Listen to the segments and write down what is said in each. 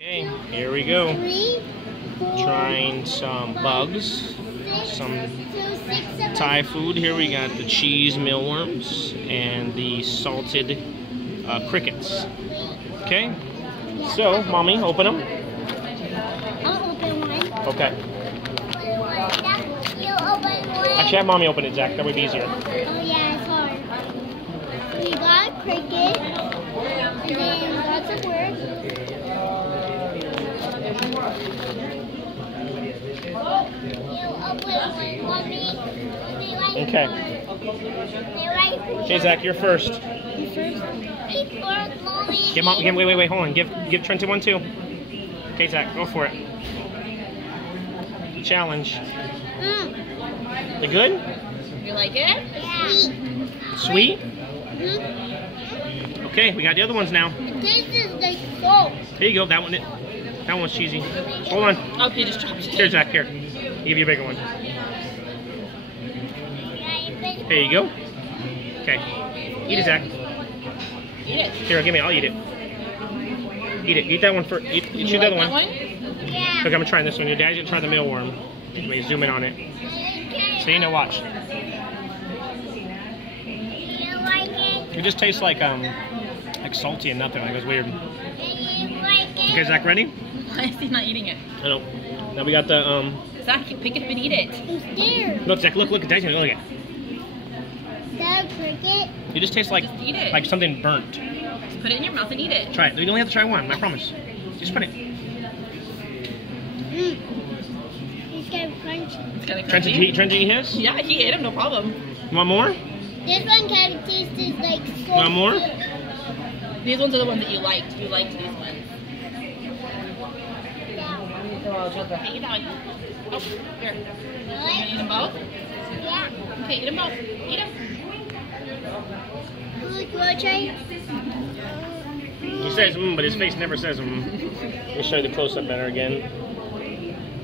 Okay, here we go. 3, 4, Trying some bugs, 6, some 6, 7, Thai food. Here we got the cheese mealworms and the salted crickets. Okay, so mommy, open them. I'll open one. Okay. You open one. Actually, have mommy open it, Zach. That would be easier. Oh yeah, it's hard. We got cricket, and then lots of work. You open one, mommy. Okay. Okay, Zach, you're first. You first. Keep work, mommy. Wait, hold on. Give Trenton one too. Okay, Zach, go for it. Challenge. Mm. You good? You like it? Yeah. Sweet? Mm-hmm. Okay, we got the other ones now. This is like salt. There you go. That one's cheesy. Hold on. Oh, he just dropped it. Here, Zach. Here. I'll give you a bigger one. There you go. Okay. Eat it, Zach. Eat it. Here, give me. I'll eat it. Eat it. Eat that one first. Eat You the like other that one. Yeah. Look, I'm trying this one. Your dad's gonna try the mealworm. Let me zoom in on it. So you know, watch. You like it? It just tastes like salty and nothing. Like it was weird. You like it? Okay, Zach, ready? Why is he not eating it? I know. Now we got the Zach, pick it up and eat it. Who's there? Look, Zach. Look. Dad's gonna look at. That cricket? It just tastes like Just eat it. something burnt. Just put it in your mouth and eat it. Try it. You only have to try one. I promise. Just put it. It's kind of crunchy. It's kind of Trenton, crunchy. Trenton, eat his? Yeah, he ate him, no problem. You want more? This one kind of tastes like salt. You want more? These ones are the ones that you liked. You liked these ones. Okay, eat that one. Oh, here. You want to eat them both? Yeah. Okay, eat them both. Eat them. Look, you want to try? He says but his face never says Let me show you the close-up better again.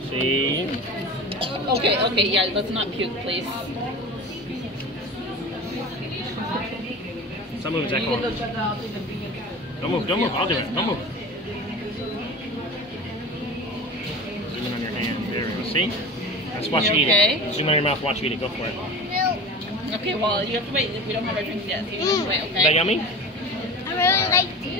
See? Okay, yeah, let's not puke, please. Stop moving, Zach. Hold on. Don't move. I'll do it. Don't move. Zoom in on your hand. There we go. See? Let's watch you eat it. Zoom on your mouth. Watch you eat it. Go for it. Milk. Okay, well, you have to wait. We don't have our drinks yet, so you have to wait, Is that okay? yummy? I really like this.